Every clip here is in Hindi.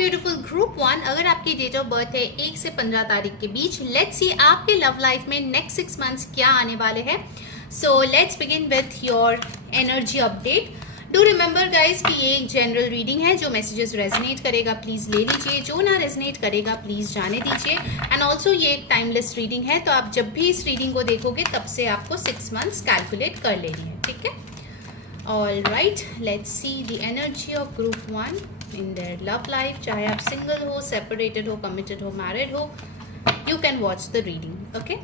ब्यूटीफुल ग्रुप 1, अगर आपकी डेट ऑफ बर्थ है 1 से 15 तारीख के बीच, लेट्स सी आपके लव लाइफ में नेक्स्ट 6 मंथ्स क्या आने वाले हैं। So let's begin with your energy update. Do remember guys कि ये एक जनरल रीडिंग है। जो मैसेजेस रेजनेट करेगा प्लीज ले लीजिए, जो ना रेजनेट करेगा प्लीज जाने दीजिए। एंड ऑल्सो ये एक टाइमलेस रीडिंग है, तो आप जब भी इस रीडिंग को देखोगे तब से आपको 6 मंथ्स कैलकुलेट कर लेनी है, ठीक है। All right, let's see the energy of group 1 in their love life. चाहे आप सिंगल हो, सेपरेटेड हो, कमिटेड हो, मैरिड हो, you can watch the reading, okay.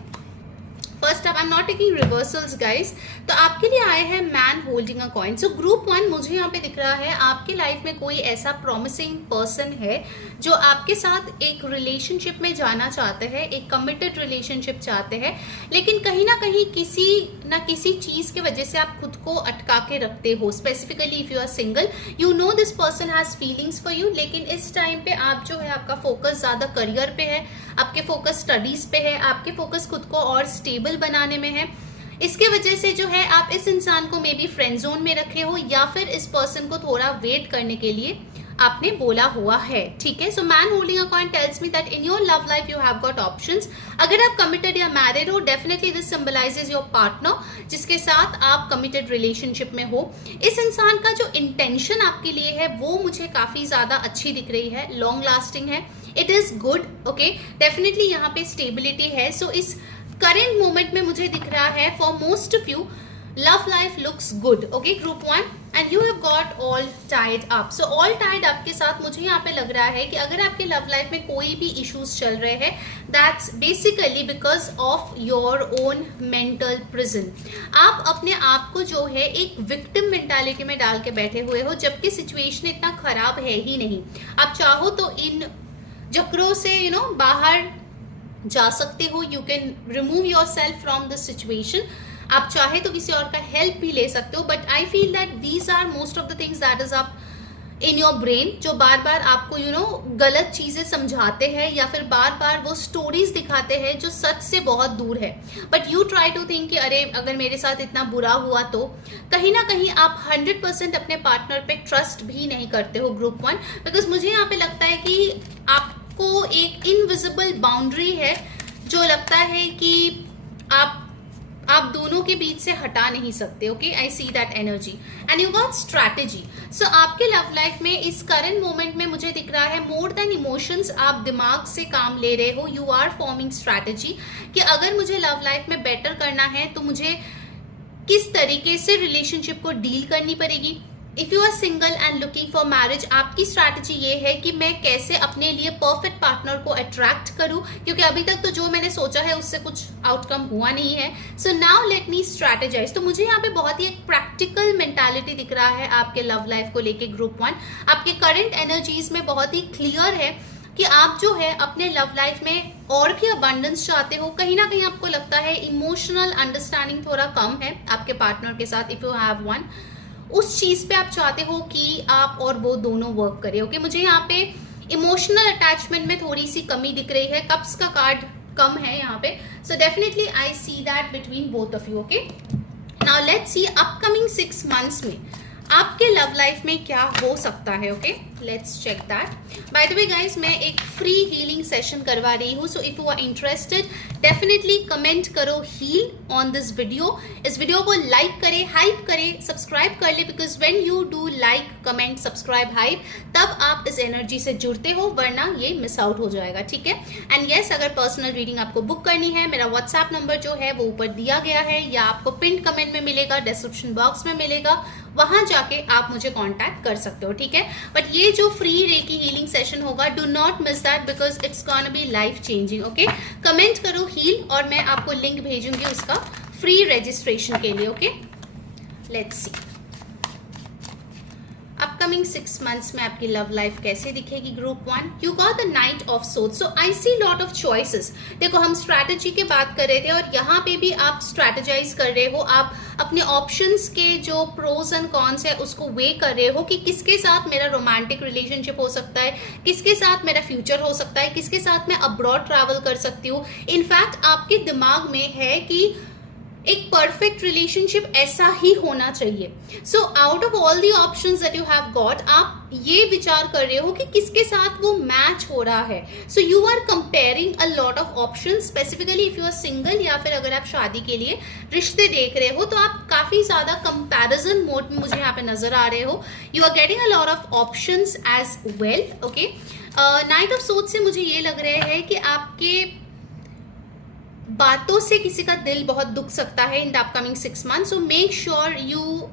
First up, I am not taking reversals guys. तो आपके लिए आए हैं man holding a coin. So group 1 मुझे यहाँ पे दिख रहा है आपके लाइफ में कोई ऐसा प्रॉमिसिंग पर्सन है जो आपके साथ एक रिलेशनशिप में जाना चाहते हैं, एक कमिटेड रिलेशनशिप चाहते हैं, लेकिन कहीं ना कहीं किसी ना किसी चीज की वजह से आप खुद को अटका के रखते हो। Specifically if you are single, you know this person has feelings for you, लेकिन इस टाइम पे आप जो है आपका फोकस ज्यादा करियर पे है, आपके फोकस स्टडीज पे है, आपके फोकस खुद को और स्टेबल बनाने में है। इसके वजह से जो है आप इस इंसान को मे बी फ्रेंड जोन में रखे हो, या फिर इस पर्सन को थोड़ा वेट करने के लिए आपने बोला हुआ है, ठीक है। So man holding a coin tells me that in your love life you have got options. अगर आप कमिटेड या मैरिड हो, definitely this symbolises your partner जिसके साथ आप कमिटेड रिलेशनशिप में हो। इस इंसान का जो इंटेंशन आपके लिए है वो मुझे काफी ज्यादा अच्छी दिख रही है, लॉन्ग लास्टिंग है, it is good, okay. Definitely यहाँ पे स्टेबिलिटी है। सो इस करेंट मोमेंट में मुझे दिख रहा है for most of you love life looks good, okay group 1, and you have got all tied up. So all tied up के साथ मुझे यहाँ पे लग रहा है कि अगर आपके लव लाइफ में कोई भी इश्यूज चल रहे हैं, that's basically because of your own mental prison. आप अपने आप को जो है एक विक्टिम मेंटालिटी में डाल के बैठे हुए हो, जबकि सिचुएशन इतना खराब है ही नहीं। आप चाहो तो इन चक्रों से बाहर जा सकते हो, you can remove your self from this situation. आप चाहे तो किसी और का हेल्प भी ले सकते हो, but I feel that these are most of the things that is up in your brain, जो बार बार आपको गलत चीजें समझाते हैं, या फिर बार बार वो स्टोरीज दिखाते हैं जो सच से बहुत दूर है। But you try to think कि अरे अगर मेरे साथ इतना बुरा हुआ तो कहीं ना कहीं आप 100% अपने पार्टनर पे ट्रस्ट भी नहीं करते हो ग्रुप 1, बिकॉज मुझे यहाँ पे लगता है कि आपको एक इनविजिबल बाउंड्री है जो लगता है कि आप दोनों के बीच से हटा नहीं सकते, okay. I see that energy and you got strategy. So आपके लव लाइफ में इस करंट मोमेंट में मुझे दिख रहा है मोर देन इमोशंस, आप दिमाग से काम ले रहे हो, यू आर फॉर्मिंग स्ट्रैटेजी कि अगर मुझे लव लाइफ में बेटर करना है तो मुझे किस तरीके से रिलेशनशिप को डील करनी पड़ेगी। If you are single and looking for marriage, आपकी स्ट्रैटेजी ये है कि मैं कैसे अपने लिए परफेक्ट पार्टनर को अट्रैक्ट करूं, क्योंकि अभी तक तो जो मैंने सोचा है उससे कुछ आउटकम हुआ नहीं है। So now let me strategise. तो मुझे यहाँ पे बहुत ही एक प्रैक्टिकल मेंटालिटी दिख रहा है आपके लव लाइफ को लेके ग्रुप 1। आपके करंट एनर्जीज में बहुत ही क्लियर है कि आप जो है अपने लव लाइफ में और भी अबंडेंस चाहते हो। कहीं ना कहीं आपको लगता है इमोशनल अंडरस्टैंडिंग थोड़ा कम है आपके पार्टनर के साथ, इफ यू हैव वन। उस चीज पे आप चाहते हो कि आप और वो दोनों वर्क करें, ओके। मुझे यहाँ पे इमोशनल अटैचमेंट में थोड़ी सी कमी दिख रही है, कप्स का कार्ड कम है यहाँ पे। So definitely I see that between both of you, okay. Now let's see upcoming 6 months में आपके लव लाइफ में क्या हो सकता है, okay. Let's check that. By the way guys, मैं एक फ्री हीलिंग सेशन करवा रही हूँ, so if you are interested definitely comment करो हील ऑन दिस वीडियो। इस वीडियो को लाइक करे, हाइप करे, सब्सक्राइब कर ले, because when you do like, comment, subscribe, hype, तब आप इस एनर्जी से जुड़ते हो, वरना ये मिस आउट हो जाएगा, ठीक है। एंड येस, अगर पर्सनल रीडिंग आपको बुक करनी है, मेरा व्हाट्सएप नंबर जो है वो ऊपर दिया गया है, या आपको पिन कमेंट में मिलेगा, डिस्क्रिप्शन बॉक्स में मिलेगा, वहां जाके आप मुझे कांटेक्ट कर सकते हो, ठीक है। बट ये जो फ्री रेकी हीलिंग सेशन होगा, do not miss that, because it's gonna be life changing, okay. Comment करो हील और मैं आपको लिंक भेजूंगी उसका फ्री रजिस्ट्रेशन के लिए, okay. Let's see upcoming 6 months में आपकी लव लाइफ कैसे दिखेगी group 1। You got the night of swords. So I see lot of choices. देखो, हम स्ट्रैटेजी की बात कर रहे थे और यहाँ पे भी आप स्ट्रैटेजाइज कर रहे हो, आप अपने ऑप्शंस के जो प्रोज एंड कॉन्स है उसको वे कर रहे हो कि किसके साथ मेरा रोमांटिक रिलेशनशिप हो सकता है, किसके साथ मेरा फ्यूचर हो सकता है, किसके साथ मैं अब्रॉड ट्रैवल कर सकती हूँ। इनफैक्ट आपके दिमाग में है कि एक परफेक्ट रिलेशनशिप ऐसा ही होना चाहिए. So out of all the options that you have got, आप ये विचार कर रहे हो कि किसके साथ वो मैच हो रहा है. So you are comparing a lot of options, specifically if you are single या फिर अगर आप शादी के लिए रिश्ते देख रहे हो तो आप काफी ज्यादा कंपैरिजन मोड में मुझे यहाँ पे नजर आ रहे हो. You are getting a lot of options as well. Okay, knight of सोच से मुझे ये लग रहा है कि आपके बातों से किसी का दिल बहुत दुख सकता है in the upcoming 6 months. So make sure you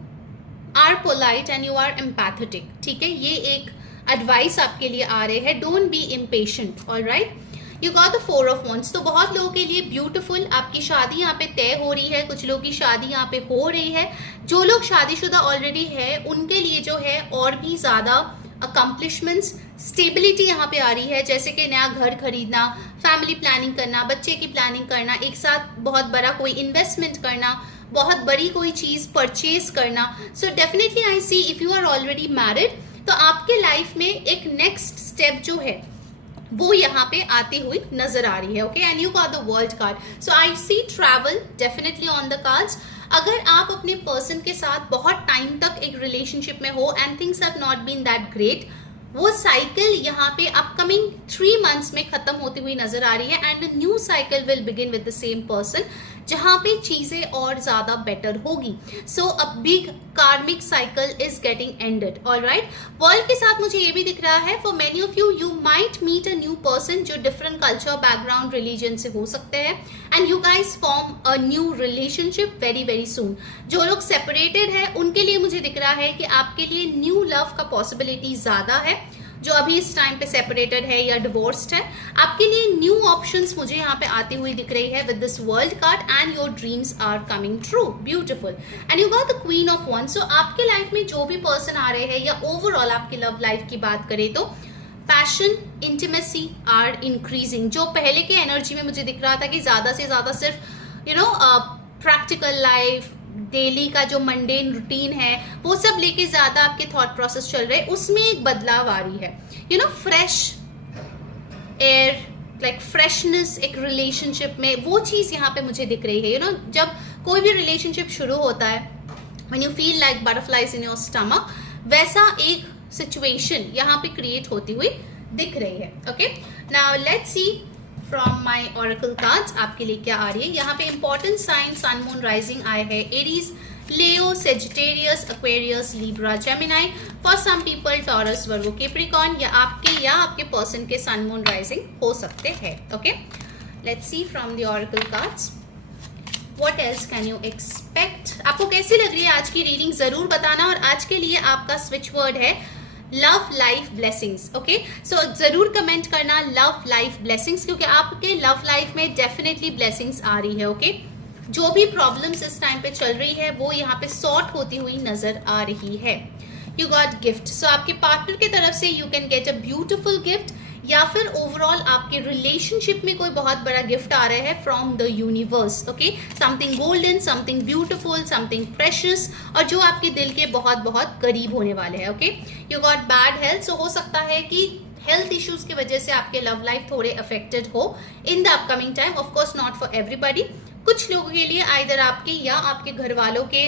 are polite and you are empathetic. ठीक है, ये एक एडवाइस आपके लिए आ रहे हैं. Don't be impatient. Alright, you got the 4 of Wands. तो बहुत लोगों के लिए ब्यूटीफुल, आपकी शादी यहाँ पे तय हो रही है. कुछ लोगों की शादी यहाँ पे हो रही है. जो लोग शादीशुदा ऑलरेडी है उनके लिए जो है और भी ज्यादा अकम्पलिशमेंट्स, स्टेबिलिटी यहाँ पे आ रही है. जैसे कि नया घर खरीदना, फैमिली प्लानिंग करना, बच्चे की प्लानिंग करना, एक साथ बहुत बड़ा कोई इन्वेस्टमेंट करना, बहुत बड़ी कोई चीज परचेज करना. So definitely I see if you are already married तो आपके लाइफ में एक नेक्स्ट स्टेप जो है वो यहाँ पे आती हुई नजर आ रही है. Okay, and you got the world card. So I see travel definitely on the cards. अगर आप अपने पर्सन के साथ बहुत टाइम तक एक रिलेशनशिप में हो and things have not been that great, वो साइकिल यहाँ पे अपकमिंग 3 months में खत्म होती हुई नजर आ रही है and new cycle will begin with the same person, जहां पे चीजें और ज्यादा बेटर होगी. So a big karmic cycle is getting ended. Alright, world के साथ मुझे ये भी दिख रहा है for many of you, you might meet a new person जो डिफरेंट कल्चर, बैकग्राउंड, रिलीजन से हो सकते हैं and you guys form a new relationship very very soon. जो लोग सेपरेटेड है उनके लिए मुझे दिख रहा है कि आपके लिए न्यू लव का पॉसिबिलिटी ज्यादा है. जो अभी इस टाइम पे सेपरेटेड है या डिवोर्स्ड है, आपके लिए न्यू ऑप्शंस मुझे यहाँ पे आती हुई दिख रही है with this world card and your dreams are coming true. Beautiful. And you got the queen of wands. So आपके लाइफ में जो भी पर्सन आ रहे हैं या ओवरऑल आपकी लव लाइफ की बात करें तो पैशन, इंटीमेसी आर इंक्रीजिंग. जो पहले के एनर्जी में मुझे दिख रहा था कि ज्यादा से ज्यादा सिर्फ you know practical life, daily का जो मंडेन रूटीन है वो सब लेके ज्यादा आपके थॉट प्रोसेस चल रहे हैं, उसमें एक बदलाव आ रही है. You know fresh air, like freshness एक रिलेशनशिप में, वो चीज यहाँ पे मुझे दिख रही है. यू नो जब कोई भी रिलेशनशिप शुरू होता है, when you feel like butterflies in your stomach, वैसा एक सिचुएशन यहाँ पे क्रिएट होती हुई दिख रही है. Okay, now let's see from my oracle cards आपके लिए क्या आ रही है. यहाँ पे important sign sun moon rising आए हैं Aries, Leo, Sagittarius, Aquarius, Libra, Gemini. For some people Taurus, Virgo, Capricorn या आपके पर्सन के सन मून राइजिंग हो सकते हैं. Okay, let's see from the oracle cards what else can you expect. आपको कैसी लग रही है आज की रीडिंग जरूर बताना. और आज के लिए आपका स्विच वर्ड है लव लाइफ ब्लेसिंग्स. ओके, सो जरूर कमेंट करना लव लाइफ ब्लेसिंग्स, क्योंकि आपके लव लाइफ में डेफिनेटली ब्लेसिंग्स आ रही है. ओके, जो भी प्रॉब्लम्स इस टाइम पे चल रही है वो यहाँ पे सॉर्ट होती हुई नजर आ रही है. You got gift. सो आपके पार्टनर की तरफ से you can get a beautiful gift, या फिर ओवरऑल आपके रिलेशनशिप में कोई बहुत बड़ा गिफ्ट आ रहा है from the universe. Okay, something golden, something beautiful, something precious, और जो आपके दिल के बहुत बहुत करीब होने वाले हैं. Okay, you got bad health. So हो सकता है कि हेल्थ इश्यूज की वजह से आपके लव लाइफ थोड़े अफेक्टेड हो इन the upcoming time. Of course not for everybody. कुछ लोगों के लिए आइदर आपके या आपके घर वालों के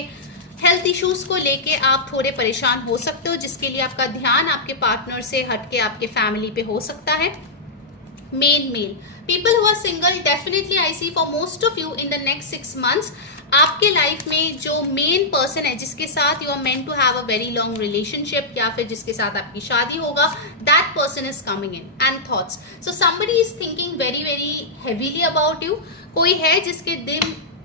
हेल्थ इश्यूज को लेके आप थोड़े परेशान हो सकते हो, जिसके लिए आपका ध्यान आपके पार्टनर से हटके आपके फैमिली पे हो सकता है. Male people who are single, definitely I see for most of you in the next 6 months आपके लाइफ में जो मेन पर्सन है जिसके साथ you are meant to have a very long relationship, या फिर जिसके साथ आपकी शादी होगा, that person is coming in. And thoughts, so somebody is thinking very very heavily about you. कोई है जिसके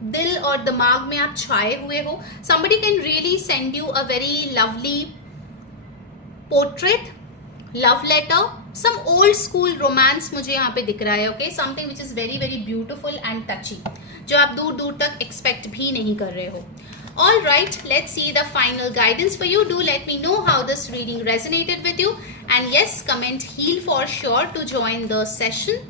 दिल और दिमाग में आप छाए हुए हो. somebody can really send you a very lovely portrait, love letter, some old school romance मुझे यहाँ पे दिख रहा है. okay, something which is very very beautiful and touchy, जो आप दूर दूर तक एक्सपेक्ट भी नहीं कर रहे हो. All right, let's see the final guidance for you. Do let me know how this reading resonated with you, and yes, comment heal for sure to join the session.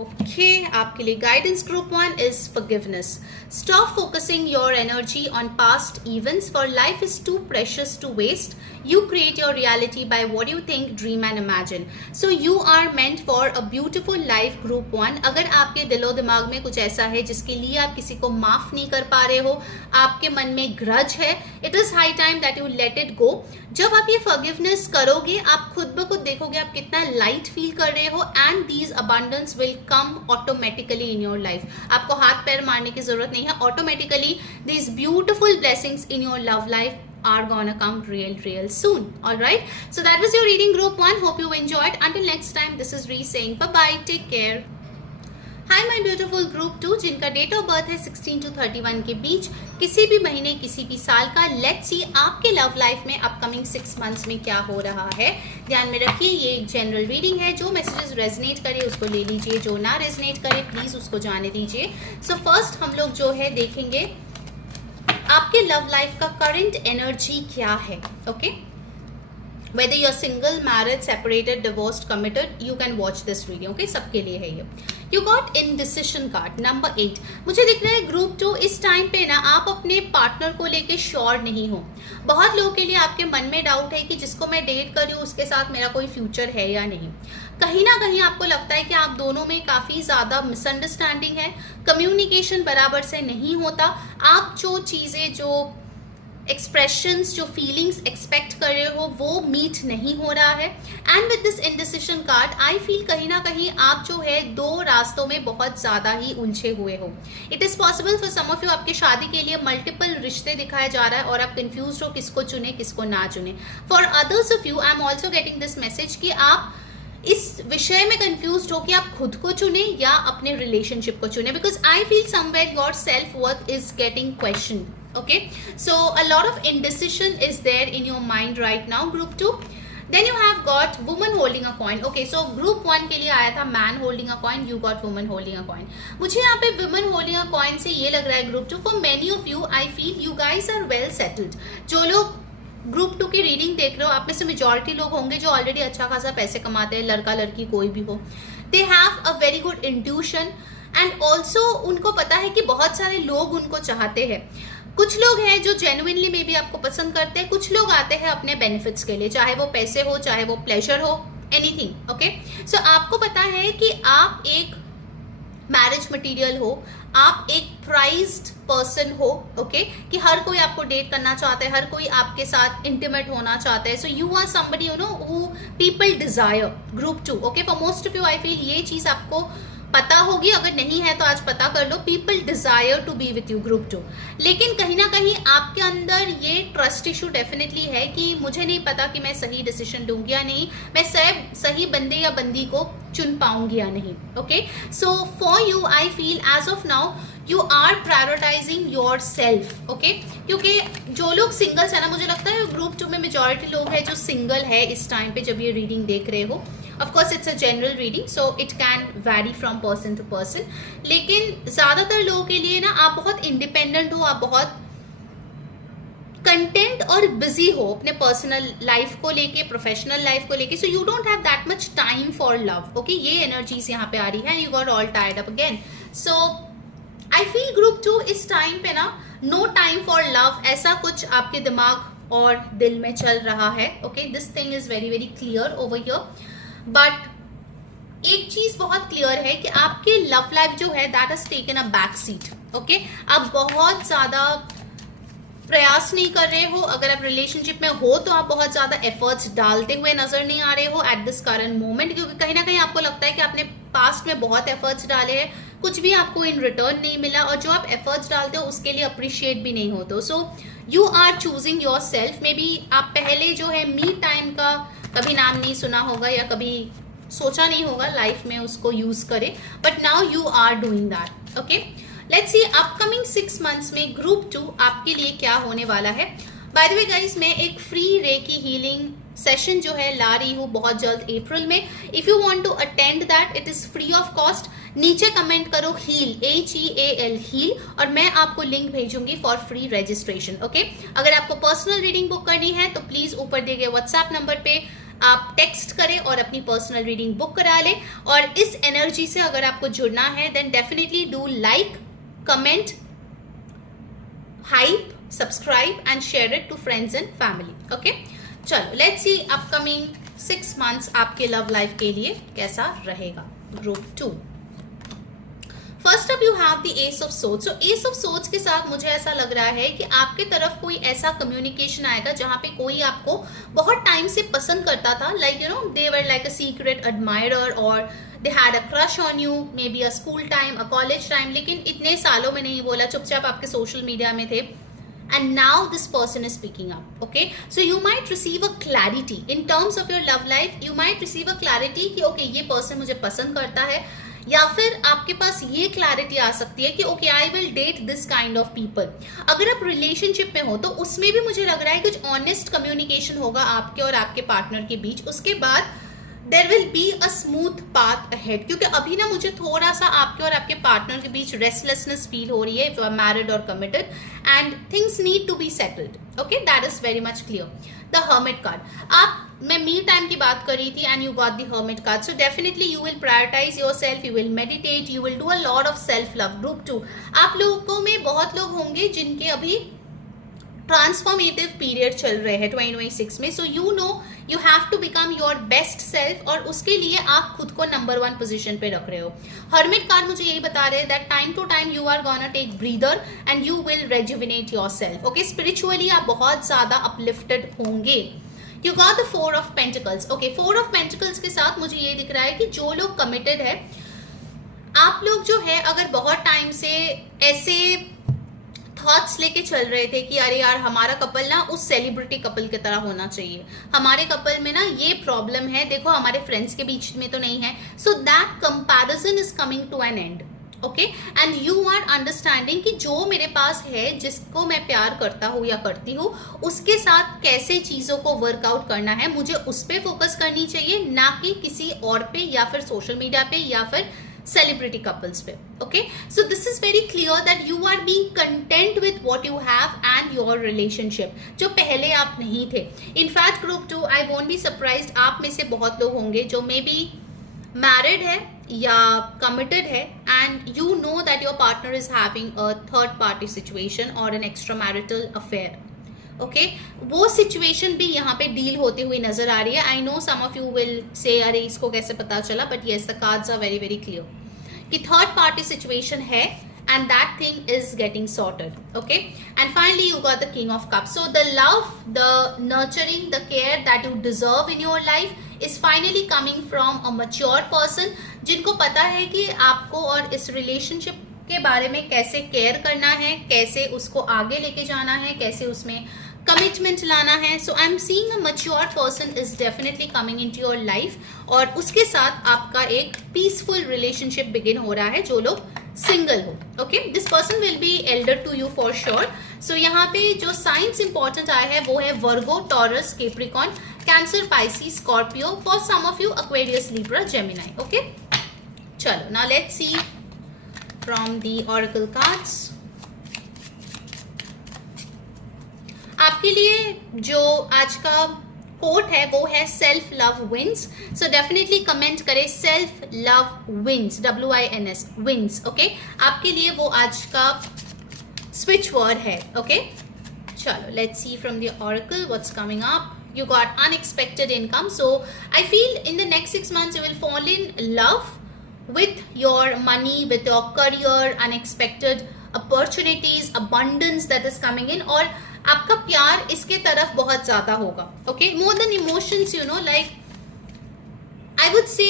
Okay, आपके लिए guidance group 1 is forgiveness. Stop focusing your energy on past events, for life is too precious to waste. You create your reality by what you think, dream and imagine. So you are meant for a beautiful life. Group 1. अगर आपके दिलो दिमाग में कुछ ऐसा है जिसके लिए आप किसी को माफ नहीं कर पा रहे हो, आपके मन में ग्रज है, it is high time that you let it go. जब आप ये forgiveness करोगे, आप खुद ब खुद देखोगे आप कितना लाइट फील कर रहे हो, and these abundance will come automatically in your life. आपको हाथ पैर मारने की जरूरत नहीं है. Automatically these beautiful blessings in your love life are gonna come real soon. All right, so that was your reading group 1. Hope you enjoyed. Until next time, this is Ree saying bye bye, take care. Hi my beautiful group 2 जिनका डेट ऑफ बर्थ है 16 to 31 के बीच, किसी भी महीने किसी भी साल का. लेट्स सी आपके लव लाइफ में अपकमिंग 6 मंथ्स में क्या हो रहा है. ध्यान में रखिए ये एक जनरल रीडिंग है. जो मैसेजेस रेजनेट करे उसको ले लीजिए, जो ना रेजनेट करे प्लीज उसको जाने दीजिए. सो फर्स्ट हम लोग जो है देखेंगे आपके लव लाइफ का करंट एनर्जी क्या है. Okay, whether you're single, married, separated, divorced, committed, you can watch this video. Okay, सबके लिए है ये. You got indecision card number 8. मुझे दिख रहा है ग्रुप 2 इस टाइम पे ना आप अपने पार्टनर को लेके श्योर नहीं हो. बहुत लोगों के लिए आपके मन में डाउट है कि जिसको मैं डेट कर रही हूँ उसके साथ मेरा कोई फ्यूचर है या नहीं. कहीं ना कहीं आपको लगता है कि आप दोनों में काफी ज्यादा मिसअंडरस्टैंडिंग है, कम्युनिकेशन बराबर से नहीं होता, आप जो चीजें जो एक्सप्रेशंस जो फीलिंग्स एक्सपेक्ट कर रहे हो वो मीट नहीं हो रहा है. And with this indecision card I feel कहीं ना कहीं आप जो है दो रास्तों में बहुत ज्यादा ही उलझे हुए हो. It is possible for some of you आपके शादी के लिए मल्टीपल रिश्ते दिखाया जा रहा है और आप कंफ्यूज हो किसको चुने किसको ना चुने. For others of you I am also getting this message कि आप इस विषय में कंफ्यूज हो कि आप खुद को चुने या अपने रिलेशनशिप को चुने, because I feel somewhere your self worth is getting question. Okay, so a lot of indecision is there in your mind right now, group 2. Then you have got woman holding a coin. Okay, so group 1 के लिए आया था man holding a coin, you got woman holding a coin. मुझे यहाँ पे woman holding a coin से ये लग रहा है group 2, for many of you I feel you guys are well settled. जो लोग ग्रुप 2 की रीडिंग देख रहे हो आप में से मेजॉरिटी लोग होंगे जो ऑलरेडी अच्छा खासा पैसे कमाते हैं, लड़का लड़की कोई भी हो. They have a very good intuition and also उनको पता है कि बहुत सारे लोग उनको चाहते हैं. कुछ लोग हैं जो जेन्युइनली मे बी आपको पसंद करते हैं, कुछ लोग आते हैं अपने बेनिफिट्स के लिए, चाहे वो पैसे हो चाहे वो प्लेजर हो, एनीथिंग. ओके, सो आपको पता है कि आप एक मैरिज मटेरियल हो, आप एक प्राइज्ड पर्सन हो. ओके, कि हर कोई आपको डेट करना चाहता है, हर कोई आपके साथ इंटीमेट होना चाहता है. So you are somebody you know who people desire. Group 2. Okay, for most of you I feel ये चीज आपको पता होगी, अगर नहीं है तो आज पता कर लो. People desire to be with you group 2. लेकिन कहीं ना कहीं आपके अंदर ये ट्रस्ट इशू डेफिनेटली है कि मुझे नहीं पता कि मैं सही डिसीजन लूंगी या नहीं, मैं सही बंदे या बंदी को चुन पाऊंगी या नहीं. Okay, so for you I feel as of now you are prioritising your self. Okay, क्योंकि जो लोग सिंगल्स है ना, मुझे लगता है ग्रुप 2 में मेजॉरिटी लोग हैं जो सिंगल है इस टाइम पे जब ये रीडिंग देख रहे हो. Of course it's a general reading so it can vary from person to person. लेकिन ज्यादातर लोगों के लिए ना आप बहुत इंडिपेंडेंट हो, आप बहुत कंटेंट और बिजी हो अपने पर्सनल लाइफ को लेके, प्रोफेशनल लाइफ को लेके. So you don't have that much time for love. Okay, ये एनर्जीज यहाँ पे आ रही है. You got all tired up again. So I feel group 2 इस टाइम पे ना नो टाइम फॉर लव ऐसा कुछ आपके दिमाग और दिल में चल रहा है. Okay, this thing is very very clear over here. But एक चीज बहुत क्लियर है कि आपके लव लाइफ जो है that has taken a back seat. Okay, आप बहुत ज्यादा प्रयास नहीं कर रहे हो. अगर आप रिलेशनशिप में हो तो आप बहुत ज्यादा एफर्ट्स डालते हुए नजर नहीं आ रहे हो एट दिस करंट मोमेंट, क्योंकि कहीं ना कहीं आपको लगता है कि आपने पास्ट में बहुत एफर्ट्स डाले हैं, कुछ भी आपको इन रिटर्न नहीं मिला, और जो आप एफर्ट्स डालते हो उसके लिए अप्रिशिएट भी नहीं होते. So you are choosing your self. Maybe आप पहले जो है मी टाइम का कभी नाम नहीं सुना होगा या कभी सोचा नहीं होगा लाइफ में उसको यूज करे, but now you are doing that. Okay, let's see upcoming 6 months में ग्रुप 2 आपके लिए क्या होने वाला है. बाय द वे गाइस, मैं एक फ्री रेकी हीलिंग सेशन जो है ला रही हूँ बहुत जल्द अप्रैल में. If you want to attend that it is free of cost. नीचे कमेंट करो हील, HEAL हील, और मैं आपको लिंक भेजूंगी फॉर फ्री रजिस्ट्रेशन. ओके, अगर आपको पर्सनल रीडिंग बुक करनी है तो प्लीज ऊपर दिए गए व्हाट्सएप नंबर पे आप टेक्स्ट करें और अपनी पर्सनल रीडिंग बुक करा लें। और इस एनर्जी से अगर आपको जुड़ना है then definitely do like, comment, hype, subscribe and share it to friends and family. Okay, चलो लेट्स सी अपकमिंग 6 मंथ्स आपके लव लाइफ के लिए कैसा रहेगा। Group 2, first up you have the ace of swords. So ace of swords के साथ मुझे ऐसा लग रहा है कि आपके तरफ कोई ऐसा कम्युनिकेशन आएगा जहां पे कोई आपको बहुत टाइम से पसंद करता था, like you know they were like a secret admirer और they had a crush on you, maybe a school time, a college time, लेकिन इतने सालों में नहीं बोला, चुपचाप आपके सोशल मीडिया में थे। And now this person is picking up. Okay, so you might receive a clarity in terms of your love life. You might receive a clarity कि okay ये person मुझे पसंद करता है, या फिर आपके पास ये क्लैरिटी आ सकती है कि okay I will date this kind of people. अगर आप रिलेशनशिप में हो तो उसमें भी मुझे लग रहा है कुछ ऑनेस्ट कम्युनिकेशन होगा आपके और आपके पार्टनर के बीच। उसके बाद there will be a smooth path ahead, क्योंकि अभी ना मुझे थोड़ा सा आपके और आपके पार्टनर के बीच रेस्टलेसनेस फील हो रही है इफ यू आर मैरिड और committed and things need to be settled. Okay, that is very much clear. The hermit card, मैं मी टाइम की बात कर रही थी and you got the hermit card, so definitely you will prioritise yourself, you will meditate, you will do a lot of self love. Group 2, आप लोगों में बहुत लोग होंगे जिनके अभी ट्रांसफॉर्मेटिव पीरियड चल रहे हैं 2026 में, so you know you have to become your best self और उसके लिए आप खुद को नंबर 1 पोजीशन पे रख रहे हो। हर्मिट कार्ड मुझे यही बता रहे हैं that time to time you are gonna take breather and you will rejuvenate yourself. Okay, spiritually आप बहुत ज्यादा अपलिफ्टेड होंगे। You got the 4 of pentacles. Okay, 4 of pentacles के साथ मुझे ये दिख रहा है कि जो लोग कमिटेड है, आप लोग जो है अगर बहुत टाइम से ऐसे थॉट्स लेके चल रहे थे कि अरे यार हमारा कपल ना उस सेलिब्रिटी कपल की तरह होना चाहिए, हमारे कपल में ना ये प्रॉब्लम है, देखो हमारे फ्रेंड्स के बीच में तो नहीं है, so that comparison is coming to an end. Okay, and you are understanding कि जो मेरे पास है, जिसको मैं प्यार करता हूँ या करती हूँ, उसके साथ कैसे चीजों को वर्कआउट करना है, मुझे उस पर फोकस करनी चाहिए, ना कि किसी और पे या फिर सोशल मीडिया पे या फिर celebrity couples पे। okay, so this is very clear that you are being content with what you have and your relationship, जो पहले आप नहीं थे। in fact group 2, I won't be surprised, आप में से बहुत लोग होंगे जो मे बी मैरिड है या कमिटेड है and you know that your partner is having a third party situation or an extramarital affair। Okay, वो सिचुएशन भी यहाँ पे डील होती हुई नजर आ रही है। I know some of you will say अरे इसको कैसे पता चला, but yes the cards are very very clear कि थर्ड पार्टी सिचुएशन है and that thing is getting sorted. Okay, and finally you got the king of cups. So the love, the nurturing, the care that you deserve in your life is finally coming from a mature person, जिनको पता है कि आपको और इस रिलेशनशिप के बारे में कैसे केयर करना है, कैसे उसको आगे लेके जाना है, कैसे उसमें कमिटमेंट लाना है। So I am seeing a mature person is definitely coming into your life और उसके साथ आपका एक पीसफुल रिलेशनशिप बिगिन हो रहा है जो लोग सिंगल हो। Okay, this person will be elder to you for sure. So यहाँ पे जो साइंस इंपॉर्टेंट आया है वो है Virgo, Taurus, Capricorn, Cancer, Pisces, Scorpio, for some of you Aquarius, Libra, Gemini. Okay, चलो now let's see from the oracle cards. आपके लिए जो आज का कोट है वो है self love wins. So definitely comment करें self love wins, WINS, wins. Okay, आपके लिए वो आज का स्विच वर्ड है। ओके, चलो let's see from the oracle what's coming up. You got unexpected income, so I feel in the next 6 months you will fall in love with your money, with your career, unexpected opportunities, abundance that is coming in, और आपका प्यार इसके तरफ बहुत ज्यादा होगा। Okay, more than emotions, you know, like I would say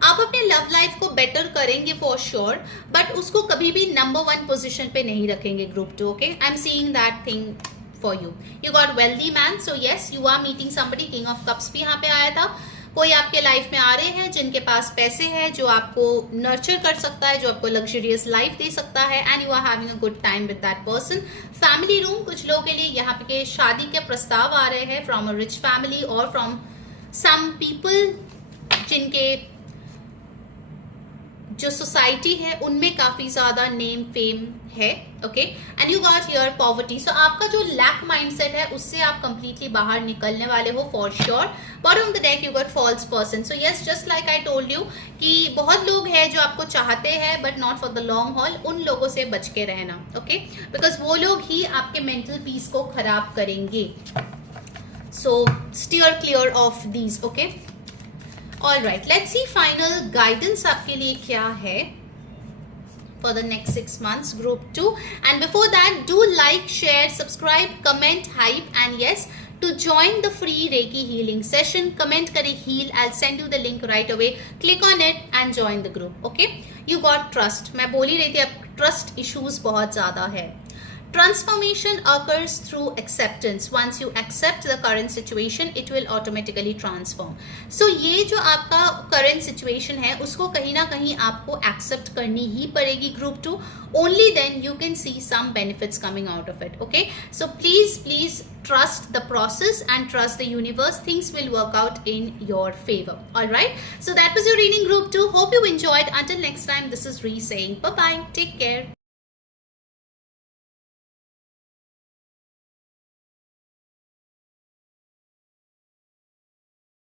आप अपने लव लाइफ को बेटर करेंगे फॉर श्योर, बट उसको कभी भी नंबर 1 पोजीशन पे नहीं रखेंगे group 2। Okay, I am seeing that thing for you. You got wealthy man, so yes you are meeting somebody. King of cups भी यहाँ पे आया था। कोई आपके लाइफ में आ रहे हैं जिनके पास पैसे हैं, जो आपको नर्चर कर सकता है, जो आपको लग्जरियस लाइफ दे सकता है, and you are having a good time with that person. Family room, कुछ लोगों के लिए यहाँ पे शादी के प्रस्ताव आ रहे हैं फ्रॉम अ रिच फैमिली और फ्रॉम सम पीपल जिनके जो सोसाइटी है उनमें काफी ज्यादा नेम फेम है, okay, and you got your poverty. So आपका जो लैक माइंडसेट है उससे आप कंप्लीटली बाहर निकलने वाले हो for sure. Bottom of the deck you got false person. So yes, just like I told you कि बहुत लोग हैं जो आपको चाहते हैं but not for the long haul. उन लोगों से बच के रहना, ओके, बिकॉज वो लोग ही आपके मेंटल पीस को खराब करेंगे। So steer clear of these, okay. All right, let's see final guidance आपके लिए क्या है for the next 6 months, group 2. And before that, do like, share, subscribe, comment, hype, and yes, to join the free Reiki healing session, comment करें heal. I'll send you the link right away. Click on it and join the group. Okay? You got trust. मैं बोल ही रही थी अब trust issues बहुत ज़्यादा है. Transformation occurs through acceptance. Once you accept the current situation, it will automatically transform. So ये जो आपका current situation है उसको कहीं ना कहीं आपको accept करनी ही पड़ेगी group 2. Only then you can see some benefits coming out of it. Okay? So please trust the process and trust the universe. Things will work out in your favor. Alright? So that was your reading group 2. Hope you enjoyed. Until next time, this is Ree saying bye-bye. Take care.